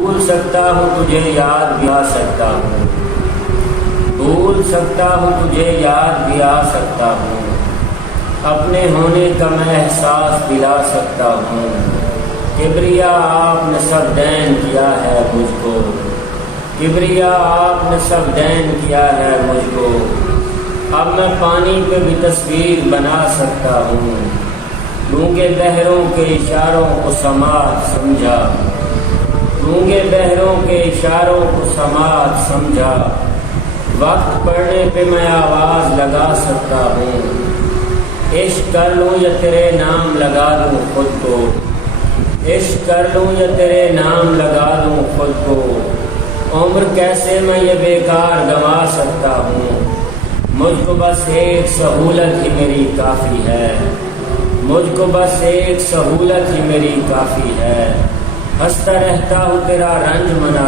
بھول سکتا ہوں تجھے یاد بھی آ سکتا ہوں، بھول سکتا ہوں تجھے یاد بھی آ سکتا ہوں، اپنے ہونے کا میں احساس دلا سکتا ہوں، کبریا آپ نے سب دین کیا ہے مجھ کو، کبریا آپ نے سب دین کیا ہے مجھ کو، اب میں پانی پہ بھی تصویر بنا سکتا ہوں، گونگے بہروں کے اشاروں کو سماعت سمجھا، گونگے بہروں کے اشاروں کو سماعت سمجھا، وقت پڑنے پہ میں آواز لگا سکتا ہوں، عشق کر لوں یا تیرے نام لگا دوں خود کو، عشق کر لوں یا تیرے نام لگا دوں خود کو، عمر کیسے میں یہ بیکار گنوا سکتا ہوں، مجھ کو بس ایک سہولت ہی میری کافی ہے، مجھ کو بس ایک سہولت ہی میری کافی ہے، ہنستا رہتا ہوں تیرا رنج منا